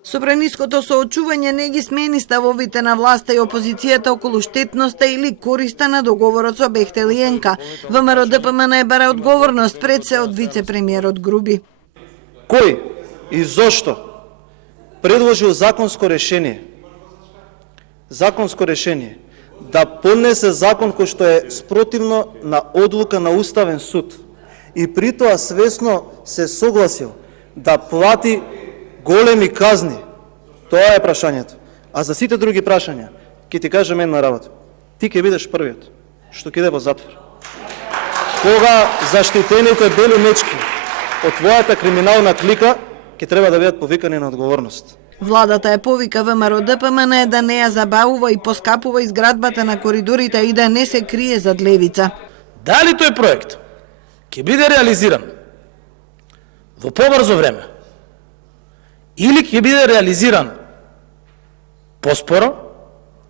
Со прениското соочување не ги смени ставовите на власта и опозицијата околу штетноста или користа на договорот со Бехтел и ЕНКА. ВМРО ДПМН бара одговорност пред се од вице-премиерот Груби. Кој и зошто предложил законско решение да поднесе закон кој што е спротивно на одлука на Уставен суд и при тоа свесно се согласил да плати големи казни? Тоа е прашањето. А за сите други прашања, ќе ти кажем една работа. Ти ќе бидеш првиот што ќе иде во затвор. Кога заштитените бели мечки од твојата криминална клика ќе треба да бидат повикани на одговорност. Владата повика ВМРО ДПМН да не ја забавува и поскапува изградбата на коридорите и да не се крие зад левица. Дали тој проект ќе биде реализиран во побрзо време или ќе биде реализиран поспоро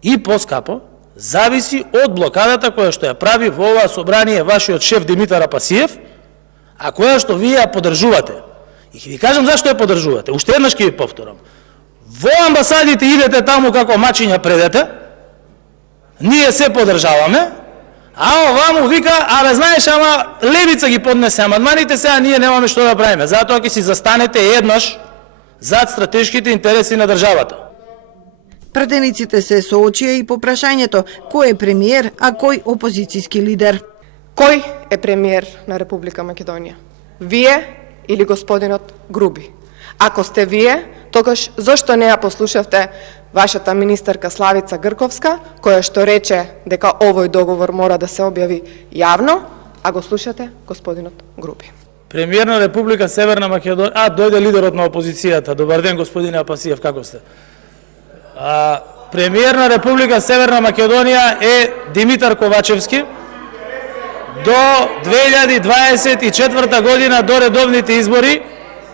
и поскапо, зависи од блокадата која што ја прави во оваа собрание вашиот шеф Димитар Апасиев, а која што вие ја поддржувате. И ќе ви кажам зашто ја поддржувате. Уште еднаш ќе ви повторам. Во амбасадите идете таму како мачиња предете, ние се поддржаваме, а оваму вика, абе знаеш, ама левица ги поднесе амандманите, сега ние немаме што да правиме. Затоа ќе си застанете еднаш зад стратешките интереси на државата. Пратениците се соочија и по прашањето кој е премиер, а кој опозицијски лидер. Кој е премиер на Република Македонија? Вие или господинот Груби? Ако сте вие, тогаш зошто не ја послушавте вашата министерка Славица Грковска, која што рече дека овој договор мора да се објави јавно, а го слушате господинот Груби? Премиер на Република Северна Македонија, дојде лидерот на опозицијата. Добар ден, господине Апасиев, како сте? Премиер на Република Северна Македонија е Димитар Ковачевски. До 2024 година, до редовните избори,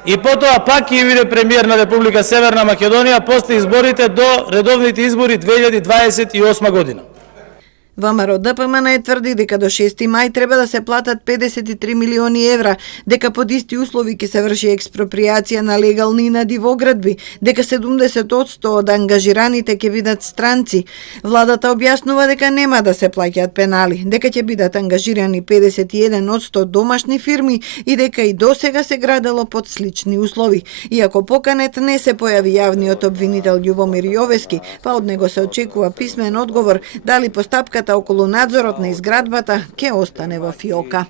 и потоа пак ќе биде премиер на Република Северна Македонија после изборите до редовните избори 2028 година. ВМРО ДПМН тврди дека до 6 мај треба да се платат 53 милиони евра, дека под исти услови ќе се врши експроприација на легални и на дивоградби, дека 70% од ангажираните ќе бидат странци. Владата објаснува дека нема да се плаќаат пенали, дека ќе бидат ангажирани 51% домашни фирми и дека и досега се градело под слични услови. Иако поканет не се појави јавниот обвинител Љубомир Јовески, па од него се очекува писмен одговор дали постапката околу надзорот на изградбата ќе остане во фиока.